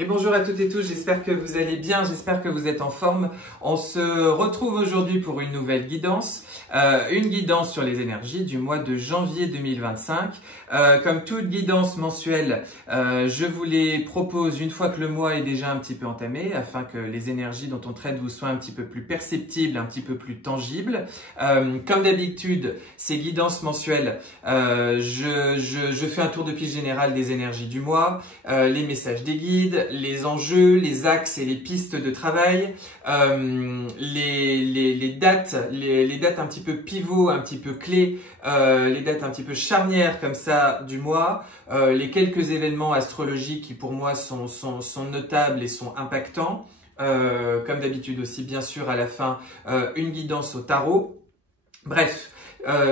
Et bonjour à toutes et tous, j'espère que vous allez bien, j'espère que vous êtes en forme. On se retrouve aujourd'hui pour une nouvelle guidance sur les énergies du mois de janvier 2025. Comme toute guidance mensuelle, je vous les propose une fois que le mois est déjà un petit peu entamé, afin que les énergies dont on traite vous soient un petit peu plus perceptibles, un petit peu plus tangibles. Comme d'habitude, ces guidances mensuelles, je fais un tour de piste général des énergies du mois, les messages des guides, les enjeux, les axes et les pistes de travail, les dates un petit peu pivots, un petit peu clés, les dates un petit peu charnières comme ça du mois, les quelques événements astrologiques qui pour moi sont notables et sont impactants. Comme d'habitude aussi bien sûr à la fin une guidance au tarot. Bref,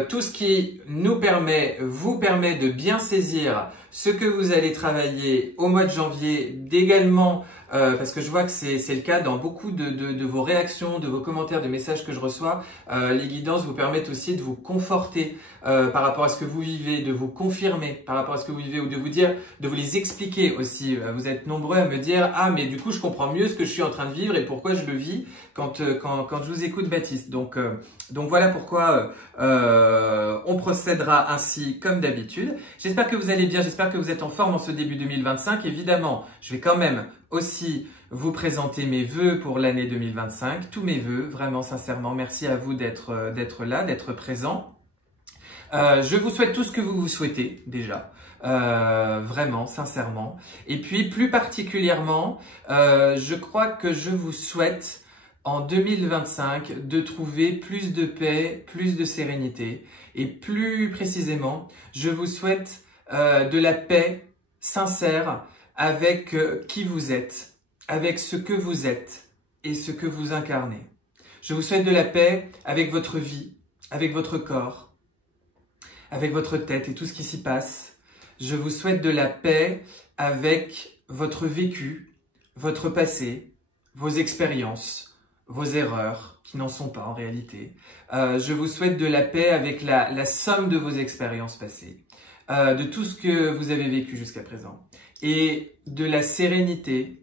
tout ce qui vous permet de bien saisir ce que vous allez travailler au mois de janvier, d'également, parce que je vois que c'est le cas dans beaucoup de vos réactions, de vos commentaires, de messages que je reçois, les guidances vous permettent aussi de vous conforter par rapport à ce que vous vivez, de vous confirmer par rapport à ce que vous vivez ou de vous dire, de vous les expliquer aussi. Vous êtes nombreux à me dire « Ah, mais du coup, je comprends mieux ce que je suis en train de vivre et pourquoi je le vis quand je vous écoute, Baptiste. » Donc voilà pourquoi on procédera ainsi comme d'habitude. J'espère que vous allez bien, j'espère que vous êtes en forme en ce début 2025. Évidemment, je vais quand même aussi vous présenter mes vœux pour l'année 2025, tous mes vœux, vraiment sincèrement. Merci à vous d'être là, d'être présent. Je vous souhaite tout ce que vous vous souhaitez déjà, vraiment, sincèrement. Et puis plus particulièrement, je crois que je vous souhaite en 2025 de trouver plus de paix, plus de sérénité. Et plus précisément, je vous souhaite de la paix sincère avec qui vous êtes, avec ce que vous êtes et ce que vous incarnez. Je vous souhaite de la paix avec votre vie, avec votre corps, avec votre tête et tout ce qui s'y passe. Je vous souhaite de la paix avec votre vécu, votre passé, vos expériences, vos erreurs, qui n'en sont pas en réalité. Je vous souhaite de la paix avec la somme de vos expériences passées, de tout ce que vous avez vécu jusqu'à présent, et de la sérénité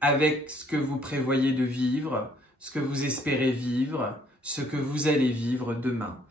avec ce que vous prévoyez de vivre, ce que vous espérez vivre, ce que vous allez vivre demain,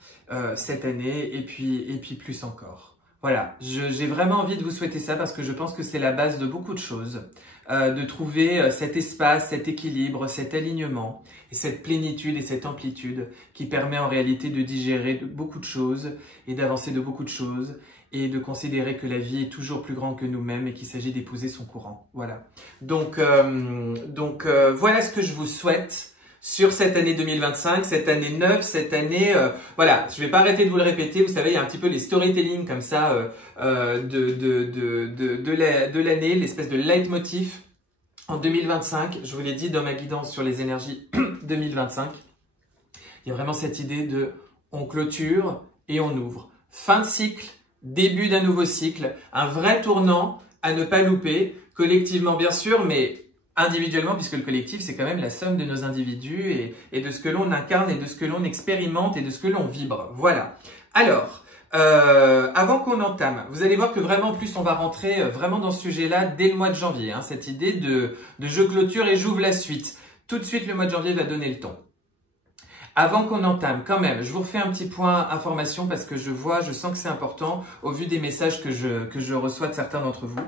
cette année, et puis plus encore. Voilà, j'ai vraiment envie de vous souhaiter ça parce que je pense que c'est la base de beaucoup de choses, de trouver cet espace, cet équilibre, cet alignement et cette plénitude et cette amplitude qui permet en réalité de digérer beaucoup de choses et d'avancer de beaucoup de choses et de considérer que la vie est toujours plus grande que nous-mêmes et qu'il s'agit d'épouser son courant. Voilà. Donc voilà ce que je vous souhaite sur cette année 2025, cette année neuve, cette année, voilà, je vais pas arrêter de vous le répéter, vous savez, il y a un petit peu les storytelling comme ça de l'année, l'espèce de leitmotiv en 2025, je vous l'ai dit dans ma guidance sur les énergies 2025, il y a vraiment cette idée de on clôture et on ouvre. Fin de cycle, début d'un nouveau cycle, un vrai tournant à ne pas louper, collectivement bien sûr, mais individuellement, puisque le collectif, c'est quand même la somme de nos individus et de ce que l'on incarne et de ce que l'on expérimente et de ce que l'on vibre. Voilà. Alors, avant qu'on entame, vous allez voir que vraiment, en plus, on va rentrer vraiment dans ce sujet-là dès le mois de janvier. Hein, cette idée de je clôture et j'ouvre la suite. Tout de suite, le mois de janvier va donner le ton. Avant qu'on entame, quand même, je vous refais un petit point information parce que je sens que c'est important au vu des messages que je reçois de certains d'entre vous.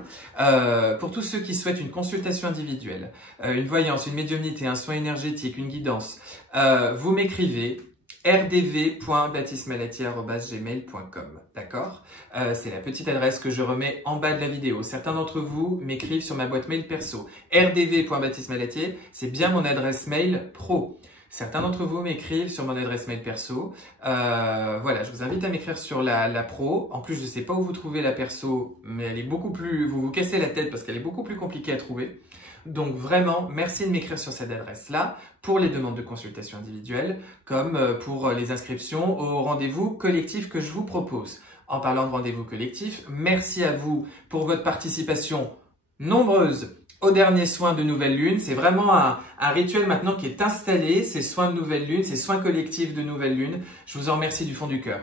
Pour tous ceux qui souhaitent une consultation individuelle, une voyance, une médiumnité, un soin énergétique, une guidance, vous m'écrivez rdv.baptismalatier@gmail.com. D'accord, c'est la petite adresse que je remets en bas de la vidéo. Certains d'entre vous m'écrivent sur ma boîte mail perso. rdv.baptismalatier, c'est bien mon adresse mail pro. Certains d'entre vous m'écrivent sur mon adresse mail perso. Voilà, je vous invite à m'écrire sur la pro. En plus, je ne sais pas où vous trouvez la perso, mais elle est beaucoup plus... Vous vous cassez la tête parce qu'elle est beaucoup plus compliquée à trouver. Donc vraiment, merci de m'écrire sur cette adresse-là pour les demandes de consultation individuelle, comme pour les inscriptions au rendez-vous collectif que je vous propose. En parlant de rendez-vous collectif, merci à vous pour votre participation nombreuse au dernier soin de nouvelle lune. C'est vraiment un rituel maintenant qui est installé, ces soins de nouvelle lune, ces soins collectifs de nouvelle lune. Je vous en remercie du fond du cœur.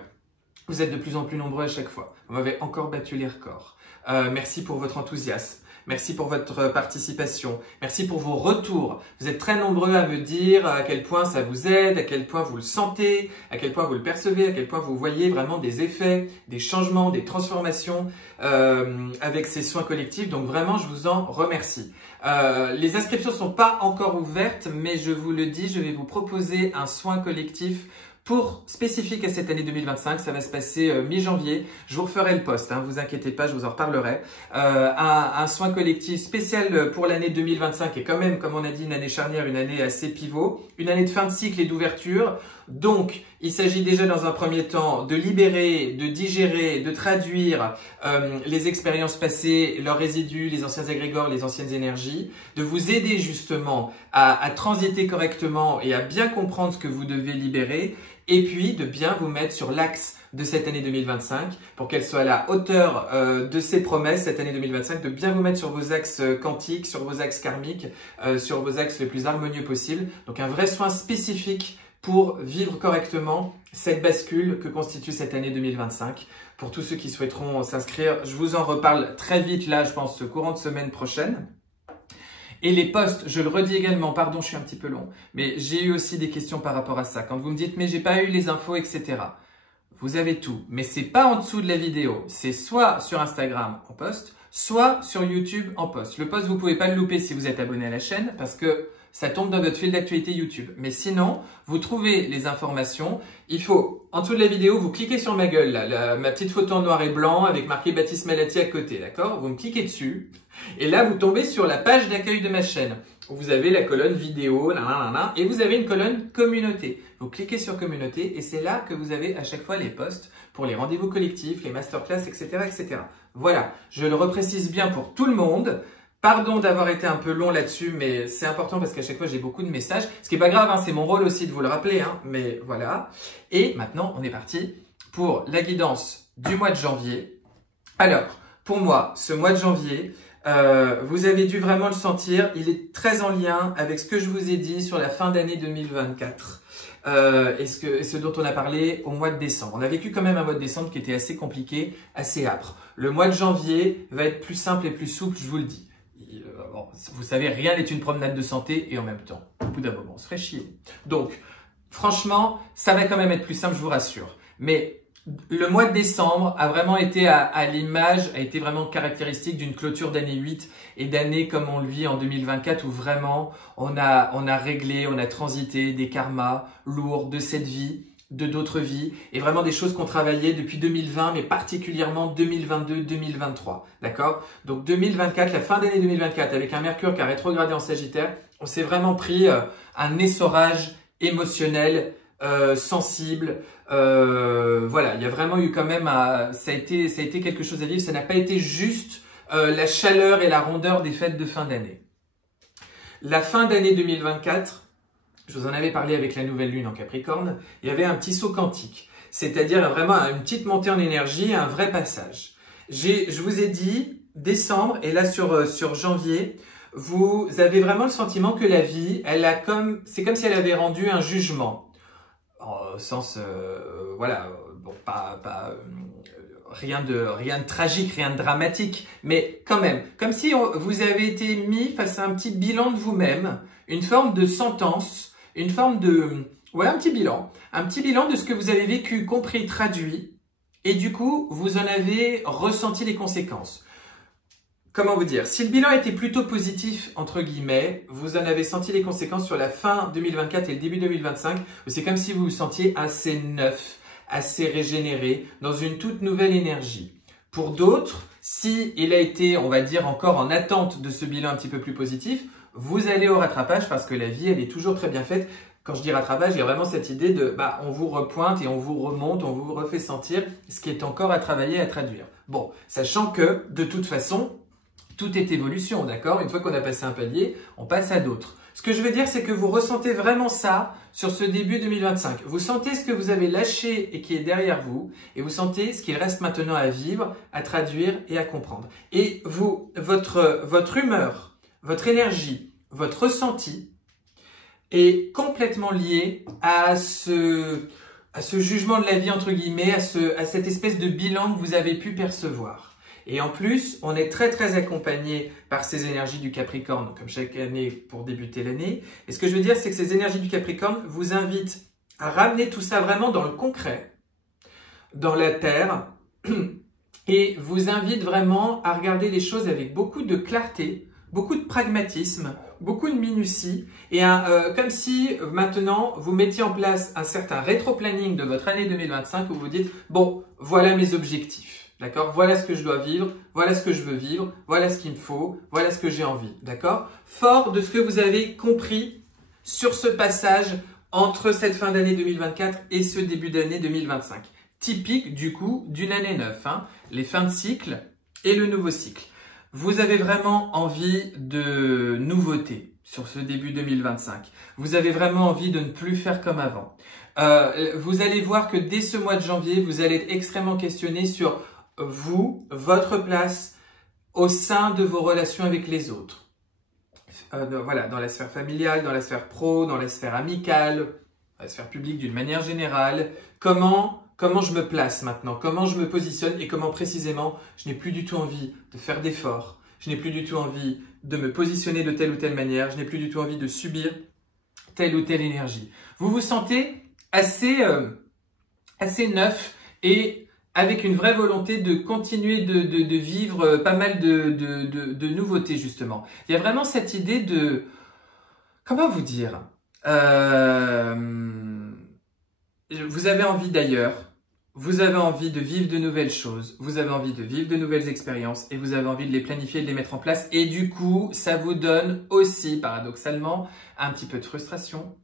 Vous êtes de plus en plus nombreux à chaque fois. Vous m'avez encore battu les records. Merci pour votre enthousiasme. Merci pour votre participation. Merci pour vos retours. Vous êtes très nombreux à me dire à quel point ça vous aide, à quel point vous le sentez, à quel point vous le percevez, à quel point vous voyez vraiment des effets, des changements, des transformations avec ces soins collectifs. Donc vraiment, je vous en remercie. Les inscriptions ne sont pas encore ouvertes, mais je vous le dis, je vais vous proposer un soin collectif spécifique à cette année 2025, ça va se passer mi-janvier. Je vous referai le post, hein, vous inquiétez pas, je vous en reparlerai. Un soin collectif spécial pour l'année 2025 est quand même, comme on a dit, une année charnière, une année assez pivot, une année de fin de cycle et d'ouverture. Donc, il s'agit déjà dans un premier temps de libérer, de digérer, de traduire les expériences passées, leurs résidus, les anciens égrégores, les anciennes énergies, de vous aider justement à transiter correctement et à bien comprendre ce que vous devez libérer, et puis de bien vous mettre sur l'axe de cette année 2025 pour qu'elle soit à la hauteur de ses promesses cette année 2025, de bien vous mettre sur vos axes quantiques, sur vos axes karmiques, sur vos axes les plus harmonieux possibles. Donc un vrai soin spécifique pour vivre correctement cette bascule que constitue cette année 2025. Pour tous ceux qui souhaiteront s'inscrire, je vous en reparle très vite là, je pense, courant de semaine prochaine. Et les posts, je le redis également, pardon, je suis un petit peu long, mais j'ai eu aussi des questions par rapport à ça. Quand vous me dites, mais j'ai pas eu les infos, etc. Vous avez tout, mais c'est pas en dessous de la vidéo. C'est soit sur Instagram en post, soit sur YouTube en post. Le post, vous pouvez pas le louper si vous êtes abonné à la chaîne parce que ça tombe dans votre fil d'actualité YouTube. Mais sinon, vous trouvez les informations. Il faut, en dessous de la vidéo, vous cliquez sur ma gueule, là, ma petite photo en noir et blanc avec marqué Baptiste Malati à côté, d'accord? Vous me cliquez dessus et là, vous tombez sur la page d'accueil de ma chaîne. Vous avez la colonne vidéo, et vous avez une colonne communauté. Vous cliquez sur communauté et c'est là que vous avez à chaque fois les posts pour les rendez-vous collectifs, les masterclass, etc., etc. Voilà, je le reprécise bien pour tout le monde. Pardon d'avoir été un peu long là-dessus, mais c'est important parce qu'à chaque fois, j'ai beaucoup de messages. Ce qui n'est pas grave, hein, c'est mon rôle aussi de vous le rappeler, hein, mais voilà. Et maintenant, on est parti pour la guidance du mois de janvier. Alors, pour moi, ce mois de janvier, vous avez dû vraiment le sentir, il est très en lien avec ce que je vous ai dit sur la fin d'année 2024 et ce dont on a parlé au mois de décembre. On a vécu quand même un mois de décembre qui était assez compliqué, assez âpre. Le mois de janvier va être plus simple et plus souple, je vous le dis. Bon, vous savez, rien n'est une promenade de santé et en même temps, au bout d'un moment, on se ferait chier. Donc, franchement, ça va quand même être plus simple, je vous rassure. Mais le mois de décembre a vraiment été à l'image, a été vraiment caractéristique d'une clôture d'année 8 et d'année comme on le vit en 2024 où vraiment on a réglé, on a transité des karmas lourds de cette vie, de d'autres vies et vraiment des choses qu'on travaillait depuis 2020 mais particulièrement 2022-2023, d'accord? Donc 2024, la fin d'année 2024 avec un Mercure qui a rétrogradé en Sagittaire, on s'est vraiment pris un essorage émotionnel, sensible, voilà, il y a vraiment eu quand même, ça a été quelque chose à vivre, ça n'a pas été juste la chaleur et la rondeur des fêtes de fin d'année. La fin d'année 2024, je vous en avais parlé avec la nouvelle lune en Capricorne, il y avait un petit saut quantique, c'est-à-dire vraiment une petite montée en énergie, un vrai passage. Je vous ai dit, décembre, et là sur janvier, vous avez vraiment le sentiment que la vie, c'est comme si elle avait rendu un jugement. Au sens, voilà, bon, rien de tragique, rien de dramatique, mais quand même, comme si vous avez été mis face à un petit bilan de vous-même, une forme de sentence, une forme de, ouais, un petit bilan de ce que vous avez vécu, compris, traduit, et du coup, vous en avez ressenti les conséquences. Comment vous dire? Si le bilan était plutôt positif, entre guillemets, vous en avez senti les conséquences sur la fin 2024 et le début 2025. C'est comme si vous vous sentiez assez neuf, assez régénéré, dans une toute nouvelle énergie. Pour d'autres, si il a été, on va dire, encore en attente de ce bilan un petit peu plus positif, vous allez au rattrapage parce que la vie, elle est toujours très bien faite. Quand je dis rattrapage, il y a vraiment cette idée de, on vous repointe et on vous remonte, on vous refait sentir ce qui est encore à travailler, à traduire. Bon, sachant que, de toute façon, tout est évolution, d'accord? Une fois qu'on a passé un palier, on passe à d'autres. Ce que je veux dire, c'est que vous ressentez vraiment ça sur ce début 2025. Vous sentez ce que vous avez lâché et qui est derrière vous, et vous sentez ce qu'il reste maintenant à vivre, à traduire et à comprendre. Et vous, votre humeur, votre énergie, votre ressenti est complètement lié à ce jugement de la vie, entre guillemets, à cette espèce de bilan que vous avez pu percevoir. Et en plus, on est très très accompagné par ces énergies du Capricorne, comme chaque année pour débuter l'année. Et ce que je veux dire, c'est que ces énergies du Capricorne vous invitent à ramener tout ça vraiment dans le concret, dans la terre, et vous invitent vraiment à regarder les choses avec beaucoup de clarté, beaucoup de pragmatisme, beaucoup de minutie, et comme si maintenant vous mettiez en place un certain rétro-planning de votre année 2025 où vous dites « Bon, voilà mes objectifs, d'accord? Voilà ce que je dois vivre, voilà ce que je veux vivre, voilà ce qu'il me faut, voilà ce que j'ai envie, d'accord? » Fort de ce que vous avez compris sur ce passage entre cette fin d'année 2024 et ce début d'année 2025. Typique du coup d'une année neuve, hein, les fins de cycle et le nouveau cycle. Vous avez vraiment envie de nouveautés sur ce début 2025. Vous avez vraiment envie de ne plus faire comme avant. Vous allez voir que dès ce mois de janvier, vous allez être extrêmement questionné sur vous, votre place au sein de vos relations avec les autres. Voilà, dans la sphère familiale, dans la sphère pro, dans la sphère amicale, dans la sphère publique d'une manière générale. Comment je me place maintenant, comment je me positionne et comment précisément je n'ai plus du tout envie de faire d'efforts, je n'ai plus du tout envie de me positionner de telle ou telle manière, je n'ai plus du tout envie de subir telle ou telle énergie. Vous vous sentez assez neuf et avec une vraie volonté de continuer de vivre pas mal de nouveautés justement. Il y a vraiment cette idée de... Comment vous dire vous avez envie d'ailleurs, vous avez envie de vivre de nouvelles choses, vous avez envie de vivre de nouvelles expériences et vous avez envie de les planifier, de les mettre en place. Et du coup, ça vous donne aussi, paradoxalement, un petit peu de frustration,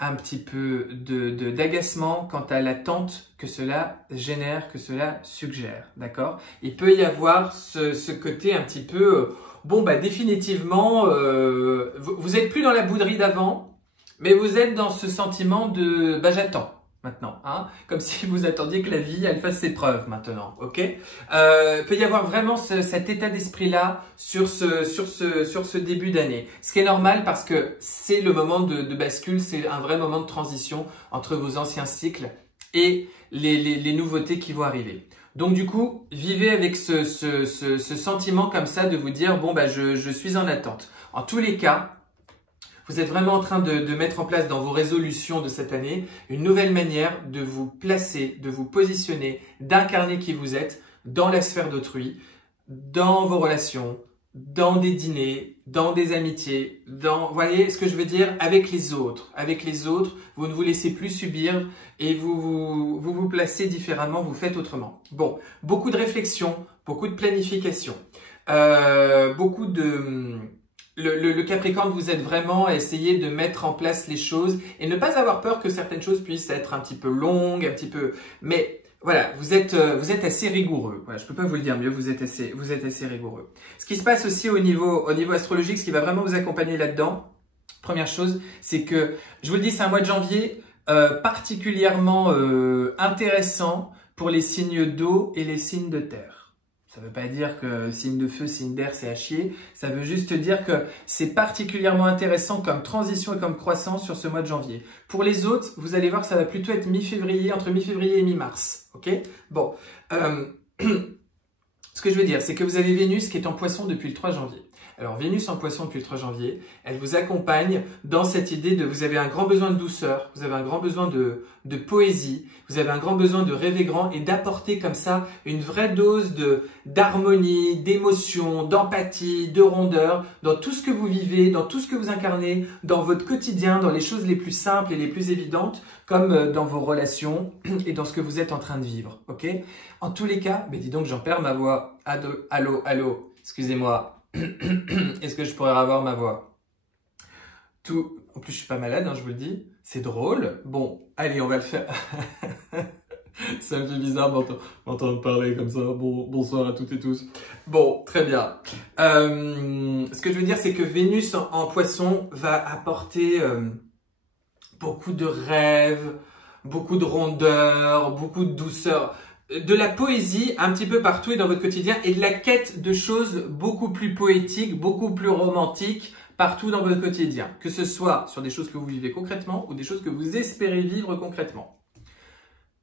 un petit peu d'agacement quant à l'attente que cela génère, que cela suggère, d'accord? Il peut y avoir ce côté un petit peu, bon bah définitivement, vous êtes plus dans la bouderie d'avant, mais vous êtes dans ce sentiment de bah j'attends maintenant, hein, comme si vous attendiez que la vie elle fasse ses preuves maintenant, ok? Peut y avoir vraiment cet état d'esprit là sur ce début d'année, ce qui est normal parce que c'est le moment de bascule, c'est un vrai moment de transition entre vos anciens cycles et les nouveautés qui vont arriver. Donc du coup, vivez avec ce sentiment comme ça de vous dire bon bah je suis en attente. En tous les cas, vous êtes vraiment en train de mettre en place dans vos résolutions de cette année une nouvelle manière de vous placer, de vous positionner, d'incarner qui vous êtes dans la sphère d'autrui, dans vos relations, dans des dîners, dans des amitiés, vous voyez ce que je veux dire, avec les autres. Avec les autres, vous ne vous laissez plus subir et vous placez différemment, vous faites autrement. Bon, beaucoup de réflexion, beaucoup de planification, beaucoup de... Le Capricorne, vous êtes vraiment à essayer de mettre en place les choses et ne pas avoir peur que certaines choses puissent être un petit peu longues, un petit peu... Mais voilà, vous êtes assez rigoureux. Voilà, je peux pas vous le dire mieux, vous êtes assez rigoureux. Ce qui se passe aussi au niveau astrologique, ce qui va vraiment vous accompagner là-dedans, première chose, c'est que, je vous le dis, c'est un mois de janvier particulièrement intéressant pour les signes d'eau et les signes de terre. Ça ne veut pas dire que signe de feu, signe d'air, c'est à chier. Ça veut juste dire que c'est particulièrement intéressant comme transition et comme croissance sur ce mois de janvier. Pour les autres, vous allez voir que ça va plutôt être mi-février, entre mi-février et mi-mars. Ok? Bon. Ce que je veux dire, c'est que vous avez Vénus qui est en Poisson depuis le 3 janvier. Alors Vénus en Poisson depuis le 3 janvier, elle vous accompagne dans cette idée de vous avez un grand besoin de douceur, vous avez un grand besoin de poésie, vous avez un grand besoin de rêver grand et d'apporter comme ça une vraie dose d'harmonie, d'émotion, d'empathie, de rondeur dans tout ce que vous vivez, dans tout ce que vous incarnez, dans votre quotidien, dans les choses les plus simples et les plus évidentes, comme dans vos relations et dans ce que vous êtes en train de vivre. Ok? En tous les cas, mais dis donc j'en perds ma voix. Allô, excusez-moi. Est-ce que je pourrais avoir ma voix? En plus, je suis pas malade, hein, je vous le dis. C'est drôle. Bon, allez, on va le faire. Ça me fait bizarre m'entendre parler comme ça. Bonsoir à toutes et tous. Bon, très bien. Ce que je veux dire, c'est que Vénus en Poisson va apporter beaucoup de rêves, beaucoup de rondeur, beaucoup de douceur. De la poésie un petit peu partout et dans votre quotidien et de la quête de choses beaucoup plus poétiques, beaucoup plus romantiques partout dans votre quotidien. Que ce soit sur des choses que vous vivez concrètement ou des choses que vous espérez vivre concrètement.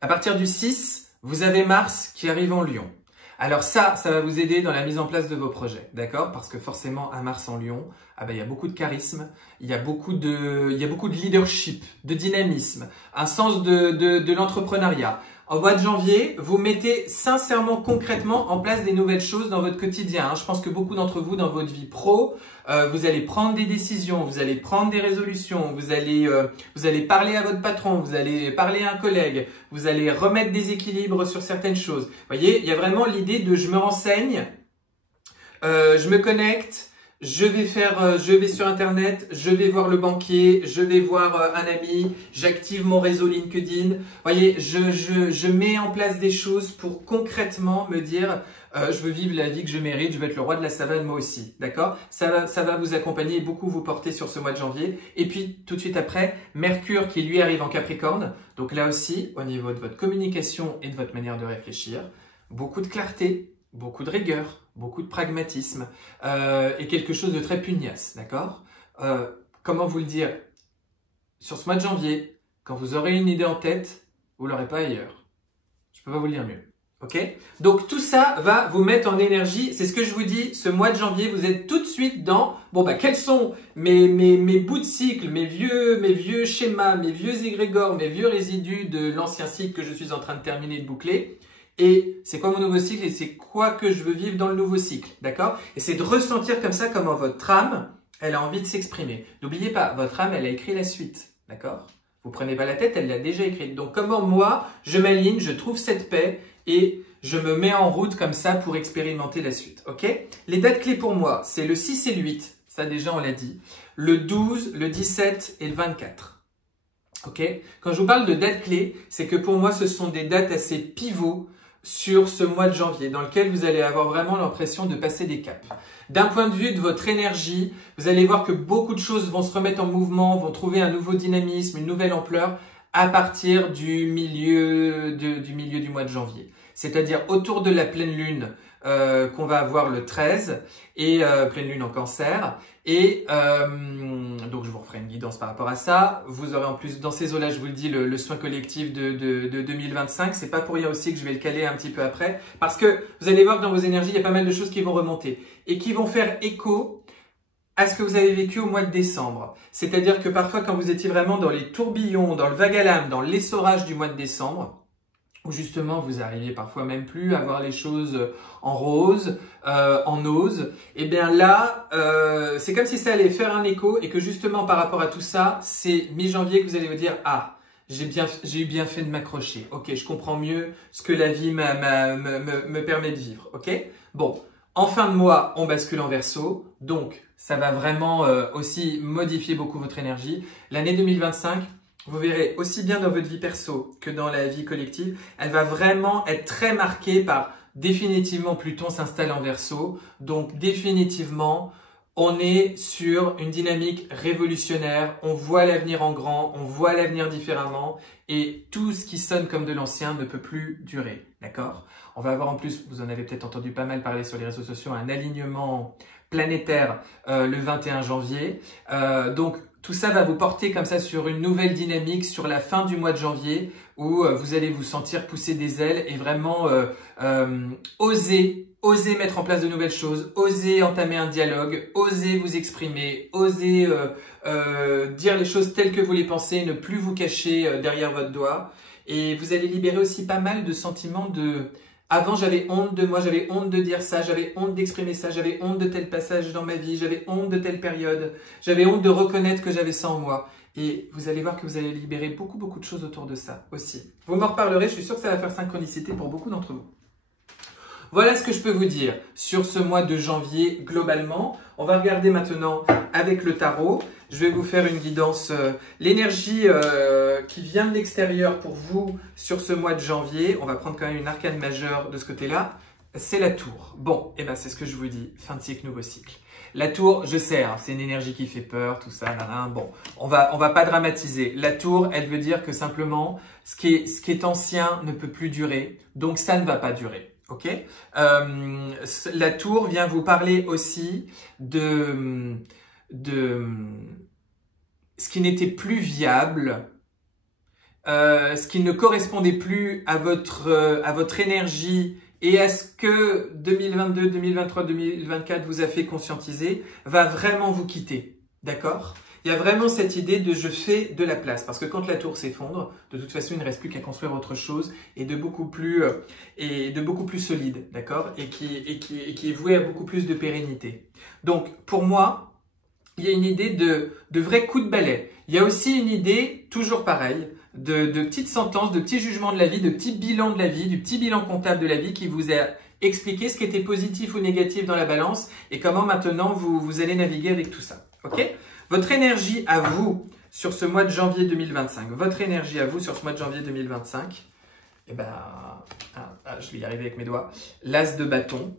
À partir du 6, vous avez Mars qui arrive en Lion. Alors ça va vous aider dans la mise en place de vos projets, d'accord? Parce que forcément, un Mars en Lion, il y a beaucoup de charisme, il y a beaucoup de leadership, de dynamisme, un sens de l'entrepreneuriat. Au mois de janvier, vous mettez sincèrement, concrètement en place des nouvelles choses dans votre quotidien. Je pense que beaucoup d'entre vous, dans votre vie pro, vous allez prendre des décisions, vous allez prendre des résolutions, vous allez parler à votre patron, vous allez parler à un collègue, vous allez remettre des équilibres sur certaines choses. Vous voyez, il y a vraiment l'idée de je me renseigne, je me connecte, je vais sur Internet, je vais voir le banquier, je vais voir un ami, j'active mon réseau LinkedIn. Vous voyez, je mets en place des choses pour concrètement me dire je veux vivre la vie que je mérite, je veux être le roi de la savane moi aussi, d'accord? Ça va vous accompagner et beaucoup vous porter sur ce mois de janvier. Et puis, tout de suite après, Mercure qui lui arrive en Capricorne. Donc là aussi, au niveau de votre communication et de votre manière de réfléchir, beaucoup de clarté, beaucoup de rigueur, beaucoup de pragmatisme et quelque chose de très pugnace, d'accord? Comment vous le dire? Sur ce mois de janvier, quand vous aurez une idée en tête, vous ne l'aurez pas ailleurs. Je ne peux pas vous le dire mieux. Ok? Donc tout ça va vous mettre en énergie. C'est ce que je vous dis, ce mois de janvier, vous êtes tout de suite dans quels sont mes bouts de cycle, mes vieux schémas, mes vieux égrégores, mes vieux résidus de l'ancien cycle que je suis en train de terminer de boucler. Et c'est quoi mon nouveau cycle et c'est quoi que je veux vivre dans le nouveau cycle, d'accord? Et c'est de ressentir comme ça comment votre âme, elle a envie de s'exprimer. N'oubliez pas, votre âme, elle a écrit la suite, d'accord? Vous prenez pas la tête, elle l'a déjà écrite. Donc comment moi, je m'aligne, je trouve cette paix et je me mets en route comme ça pour expérimenter la suite, ok? Les dates clés pour moi, c'est le 6 et le 8, ça déjà on l'a dit, le 12, le 17 et le 24. Ok? Quand je vous parle de dates clés, c'est que pour moi, ce sont des dates assez pivots sur ce mois de janvier, dans lequel vous allez avoir vraiment l'impression de passer des caps. D'un point de vue de votre énergie, vous allez voir que beaucoup de choses vont se remettre en mouvement, vont trouver un nouveau dynamisme, une nouvelle ampleur à partir du milieu du mois de janvier. C'est-à-dire autour de la pleine lune qu'on va avoir le 13 et pleine lune en cancer. Et donc je vous referai une guidance par rapport à ça. Vous aurez en plus dans ces eaux-là, je vous le dis, le soin collectif de 2025. C'est pas pour rien aussi que je vais le caler un petit peu après, parce que vous allez voir que dans vos énergies, il y a pas mal de choses qui vont remonter et qui vont faire écho à ce que vous avez vécu au mois de décembre. C'est-à-dire que parfois, quand vous étiez vraiment dans les tourbillons, dans le vague à l'âme, dans l'essorage du mois de décembre, où justement vous arrivez parfois même plus à voir les choses en rose, en ose, et bien là, c'est comme si ça allait faire un écho et que justement par rapport à tout ça, c'est mi-janvier que vous allez vous dire « Ah, j'ai eu bien fait de m'accrocher. Ok, je comprends mieux ce que la vie me permet de vivre. » Ok? Bon, en fin de mois, on bascule en Verseau, donc ça va vraiment aussi modifier beaucoup votre énergie. L'année 2025, vous verrez aussi bien dans votre vie perso que dans la vie collective, elle va vraiment être très marquée par définitivement Pluton s'installe en Verseau. Donc définitivement, on est sur une dynamique révolutionnaire. On voit l'avenir en grand, on voit l'avenir différemment et tout ce qui sonne comme de l'ancien ne peut plus durer. D'accord? On va avoir en plus, vous en avez peut-être entendu pas mal parler sur les réseaux sociaux, un alignement planétaire le 21 janvier. Donc, tout ça va vous porter comme ça sur une nouvelle dynamique sur la fin du mois de janvier où vous allez vous sentir pousser des ailes et vraiment oser mettre en place de nouvelles choses, oser entamer un dialogue, oser vous exprimer, oser dire les choses telles que vous les pensez, ne plus vous cacher derrière votre doigt. Et vous allez libérer aussi pas mal de sentiments de... Avant, j'avais honte de moi, j'avais honte de dire ça, j'avais honte d'exprimer ça, j'avais honte de tel passage dans ma vie, j'avais honte de telle période, j'avais honte de reconnaître que j'avais ça en moi. Et vous allez voir que vous allez libérer beaucoup de choses autour de ça aussi. Vous m'en reparlerez, je suis sûr que ça va faire synchronicité pour beaucoup d'entre vous. Voilà ce que je peux vous dire sur ce mois de janvier globalement. On va regarder maintenant avec le tarot. Je vais vous faire une guidance, l'énergie qui vient de l'extérieur pour vous sur ce mois de janvier. On va prendre quand même une arcane majeure de ce côté-là. C'est la tour. Bon, et ben c'est ce que je vous dis. Fin de cycle, nouveau cycle. La tour, je sais, hein, c'est une énergie qui fait peur, tout ça. Bon, on va pas dramatiser. La tour, elle veut dire que simplement, ce qui est ancien ne peut plus durer. Donc ça ne va pas durer. Ok, la tour vient vous parler aussi de ce qui n'était plus viable, ce qui ne correspondait plus à votre énergie et à ce que 2022, 2023, 2024 vous a fait conscientiser, va vraiment vous quitter. D'accord? Il y a vraiment cette idée de je fais de la place. Parce que quand la tour s'effondre, de toute façon, il ne reste plus qu'à construire autre chose et de beaucoup plus solide, d'accord? Et qui est voué à beaucoup plus de pérennité. Donc, pour moi, il y a une idée de vrai coup de balai. Il y a aussi une idée, toujours pareil, de petites sentences, de petits jugements de la vie, de petits bilans de la vie, du petit bilan comptable de la vie qui vous a expliqué ce qui était positif ou négatif dans la balance et comment maintenant vous allez naviguer avec tout ça. Ok? Votre énergie à vous sur ce mois de janvier 2025, votre énergie à vous sur ce mois de janvier 2025, eh ben, je vais y arriver avec mes doigts, l'as de bâton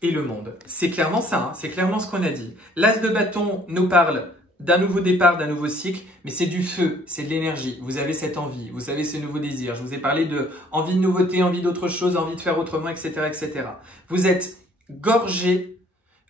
et le monde. C'est clairement ça, hein, c'est clairement ce qu'on a dit. L'as de bâton nous parle d'un nouveau départ, d'un nouveau cycle, mais c'est du feu, c'est de l'énergie. Vous avez cette envie, vous avez ce nouveau désir. Je vous ai parlé de envie de nouveauté, envie d'autre chose, envie de faire autrement, etc., etc. Vous êtes gorgé,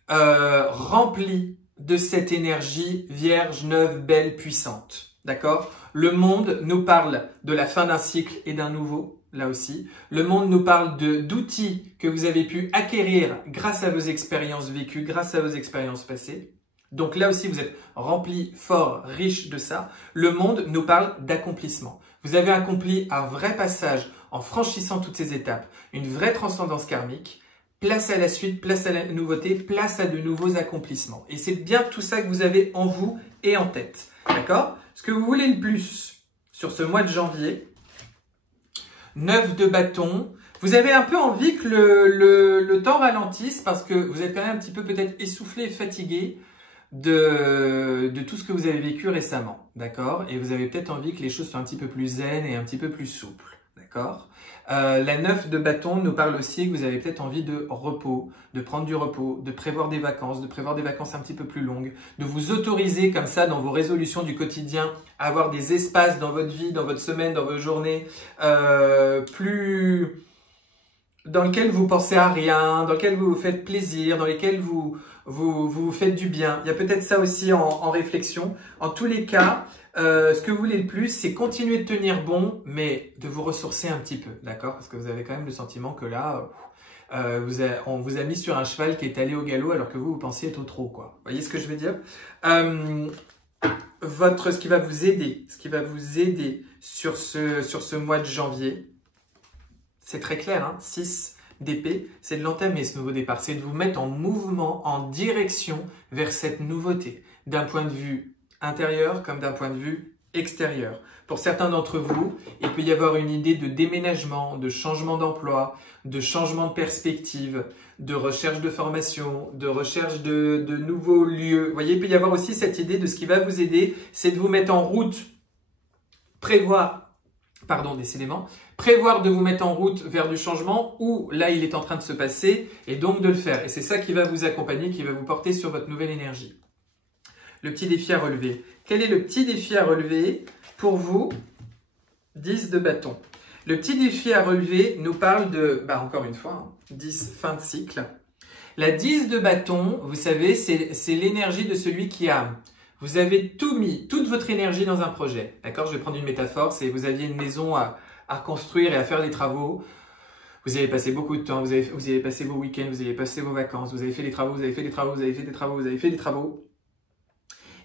rempli de cette énergie vierge, neuve, belle, puissante. D'accord? Le monde nous parle de la fin d'un cycle et d'un nouveau, là aussi. Le monde nous parle d'outils que vous avez pu acquérir grâce à vos expériences vécues, grâce à vos expériences passées. Donc là aussi, vous êtes rempli, fort, riche de ça. Le monde nous parle d'accomplissement. Vous avez accompli un vrai passage en franchissant toutes ces étapes, une vraie transcendance karmique. Place à la suite, place à la nouveauté, place à de nouveaux accomplissements. Et c'est bien tout ça que vous avez en vous et en tête. D'accord? Ce que vous voulez le plus sur ce mois de janvier, 9 de bâton. Vous avez un peu envie que le temps ralentisse parce que vous êtes quand même un petit peu peut-être essoufflé et fatigué de tout ce que vous avez vécu récemment. D'accord? Et vous avez peut-être envie que les choses soient un petit peu plus zen et un petit peu plus souples. D'accord? La 9 de bâton nous parle aussi que vous avez peut-être envie de repos, de prendre du repos, de prévoir des vacances un petit peu plus longues, de vous autoriser comme ça dans vos résolutions du quotidien à avoir des espaces dans votre vie, dans votre semaine, dans vos journées, plus dans lesquels vous pensez à rien, dans lesquels vous vous faites plaisir, dans lesquels vous faites du bien. Il y a peut-être ça aussi en réflexion. En tous les cas, ce que vous voulez le plus, c'est continuer de tenir bon, mais de vous ressourcer un petit peu, d'accord? Parce que vous avez quand même le sentiment que là, on vous a mis sur un cheval qui est allé au galop alors que vous pensiez être au trot, quoi. Vous voyez ce que je veux dire? Ce qui va vous aider sur ce mois de janvier, c'est très clair, hein, 6 d'épée, c'est de l'entamer ce nouveau départ, c'est de vous mettre en mouvement, en direction vers cette nouveauté, d'un point de vue intérieur comme d'un point de vue extérieur. Pour certains d'entre vous, il peut y avoir une idée de déménagement, de changement d'emploi, de changement de perspective, de recherche de formation, de recherche de nouveaux lieux. Vous voyez, il peut y avoir aussi cette idée de ce qui va vous aider, c'est de vous mettre en route, prévoir de vous mettre en route vers du changement où là il est en train de se passer et donc de le faire. Et c'est ça qui va vous accompagner, qui va vous porter sur votre nouvelle énergie. Le petit défi à relever. Quel est le petit défi à relever pour vous? 10 de bâton. Le petit défi à relever nous parle de, encore une fois, 10, fin de cycle. La 10 de bâton, vous savez, c'est l'énergie de celui qui a... Vous avez tout mis, toute votre énergie dans un projet. D'accord? Je vais prendre une métaphore, c'est vous aviez une maison à construire et à faire des travaux. Vous avez passé beaucoup de temps, vous avez passé vos week-ends, vous avez passé vos vacances, vous avez fait des travaux, vous avez fait des travaux, vous avez fait des travaux, vous avez fait des travaux.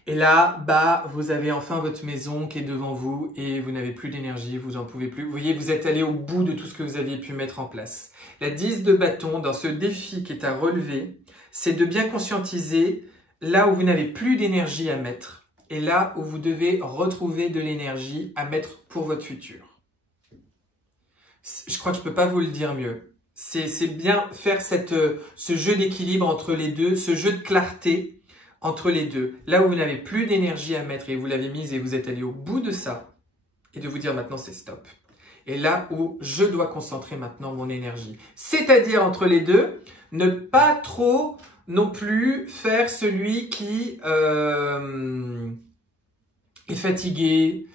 Et là, vous avez enfin votre maison qui est devant vous et vous n'avez plus d'énergie, vous n'en pouvez plus. Vous voyez, vous êtes allé au bout de tout ce que vous aviez pu mettre en place. La 10 de bâton, dans ce défi qui est à relever, c'est de bien conscientiser là où vous n'avez plus d'énergie à mettre et là où vous devez retrouver de l'énergie à mettre pour votre futur. Je crois que je ne peux pas vous le dire mieux. C'est bien faire ce jeu d'équilibre entre les deux, ce jeu de clarté entre les deux. Là où vous n'avez plus d'énergie à mettre et vous l'avez mise et vous êtes allé au bout de ça et de vous dire maintenant c'est stop. Et là où je dois concentrer maintenant mon énergie. C'est-à-dire entre les deux, ne pas trop non plus faire celui qui est fatigué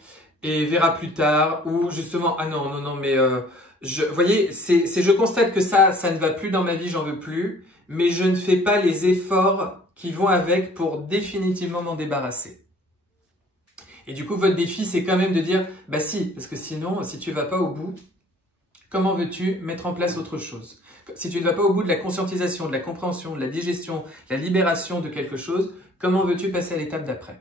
et verra plus tard ou justement vous voyez, je constate que ça ne va plus dans ma vie, j'en veux plus, mais je ne fais pas les efforts qui vont avec pour définitivement m'en débarrasser. Et du coup, votre défi, c'est quand même de dire, si, parce que sinon, si tu vas pas au bout, Comment veux-tu mettre en place autre chose? Si tu ne vas pas au bout de la conscientisation, de la compréhension, de la digestion, de la libération de quelque chose, comment veux-tu passer à l'étape d'après?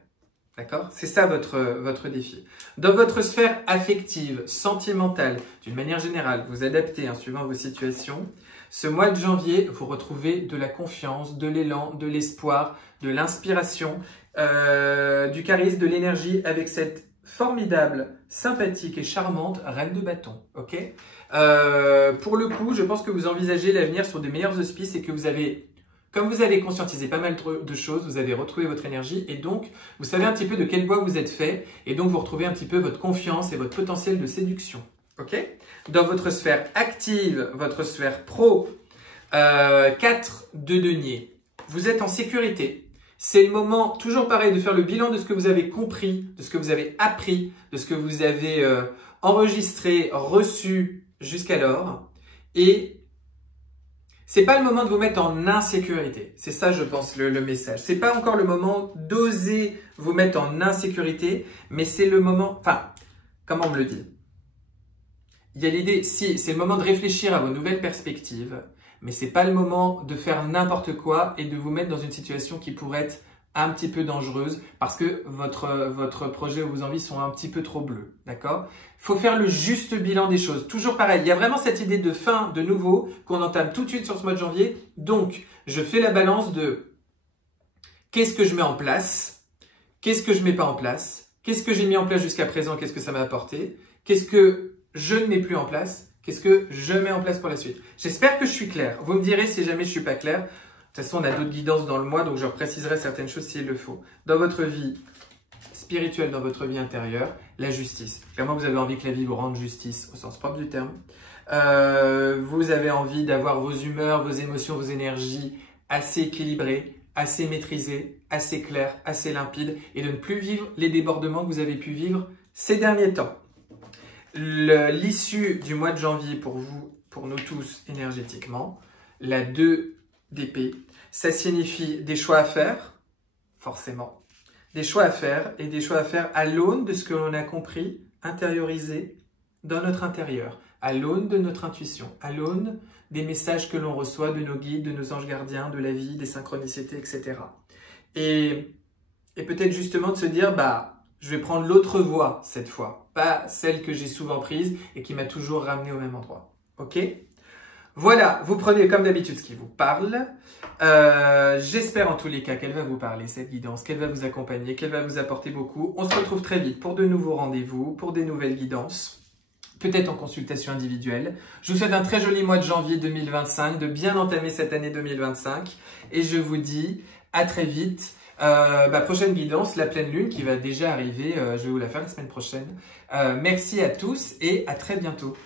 D'accord? C'est ça votre défi. Dans votre sphère affective, sentimentale, d'une manière générale, vous adaptez suivant vos situations. Ce mois de janvier, vous retrouvez de la confiance, de l'élan, de l'espoir, de l'inspiration, du charisme, de l'énergie avec cette formidable, sympathique et charmante reine de bâton. Ok? Pour le coup, je pense que vous envisagez l'avenir sur de meilleurs auspices et que vous avez... Comme vous avez conscientisé pas mal de choses, vous avez retrouvé votre énergie et donc vous savez un petit peu de quel bois vous êtes fait et donc vous retrouvez un petit peu votre confiance et votre potentiel de séduction. Ok? Dans votre sphère active, votre sphère pro, 4 de denier, vous êtes en sécurité. C'est le moment, toujours pareil, de faire le bilan de ce que vous avez compris, de ce que vous avez appris, de ce que vous avez enregistré, reçu jusqu'alors et c'est pas le moment de vous mettre en insécurité. C'est ça, je pense, le message. C'est pas encore le moment d'oser vous mettre en insécurité, mais c'est le moment... Enfin, comment on me le dit? Il y a l'idée, si, c'est le moment de réfléchir à vos nouvelles perspectives, mais c'est pas le moment de faire n'importe quoi et de vous mettre dans une situation qui pourrait être un petit peu dangereuse parce que votre projet ou vos envies sont un petit peu trop bleues, d'accord? Il faut faire le juste bilan des choses. Toujours pareil, il y a vraiment cette idée de fin, de nouveau, qu'on entame tout de suite sur ce mois de janvier. Donc, je fais la balance de qu'est-ce que je mets en place, qu'est-ce que je mets pas en place, qu'est-ce que j'ai mis en place jusqu'à présent, qu'est-ce que ça m'a apporté, qu'est-ce que je ne mets plus en place, qu'est-ce que je mets en place pour la suite. J'espère que je suis clair. Vous me direz si jamais je suis pas clair. De toute façon, on a d'autres guidances dans le mois, donc je repréciserai certaines choses s'il le faut. Dans votre vie spirituelle, dans votre vie intérieure, la justice. Clairement, vous avez envie que la vie vous rende justice au sens propre du terme. Vous avez envie d'avoir vos humeurs, vos émotions, vos énergies assez équilibrées, assez maîtrisées, assez claires, assez limpides et de ne plus vivre les débordements que vous avez pu vivre ces derniers temps. L'issue du mois de janvier pour vous, pour nous tous énergétiquement, la 2 d'épée, ça signifie des choix à faire, forcément. Des choix à faire et des choix à faire à l'aune de ce que l'on a compris, intériorisé dans notre intérieur, à l'aune de notre intuition, à l'aune des messages que l'on reçoit de nos guides, de nos anges gardiens, de la vie, des synchronicités, etc. Et peut-être justement de se dire, je vais prendre l'autre voie cette fois, pas celle que j'ai souvent prise et qui m'a toujours ramené au même endroit. Ok ? Voilà, vous prenez comme d'habitude ce qui vous parle. J'espère en tous les cas qu'elle va vous parler, cette guidance, qu'elle va vous accompagner, qu'elle va vous apporter beaucoup. On se retrouve très vite pour de nouveaux rendez-vous, pour des nouvelles guidances, peut-être en consultation individuelle. Je vous souhaite un très joli mois de janvier 2025, de bien entamer cette année 2025. Et je vous dis à très vite. Prochaine guidance, la pleine lune qui va déjà arriver. Je vais vous la faire la semaine prochaine. Merci à tous et à très bientôt.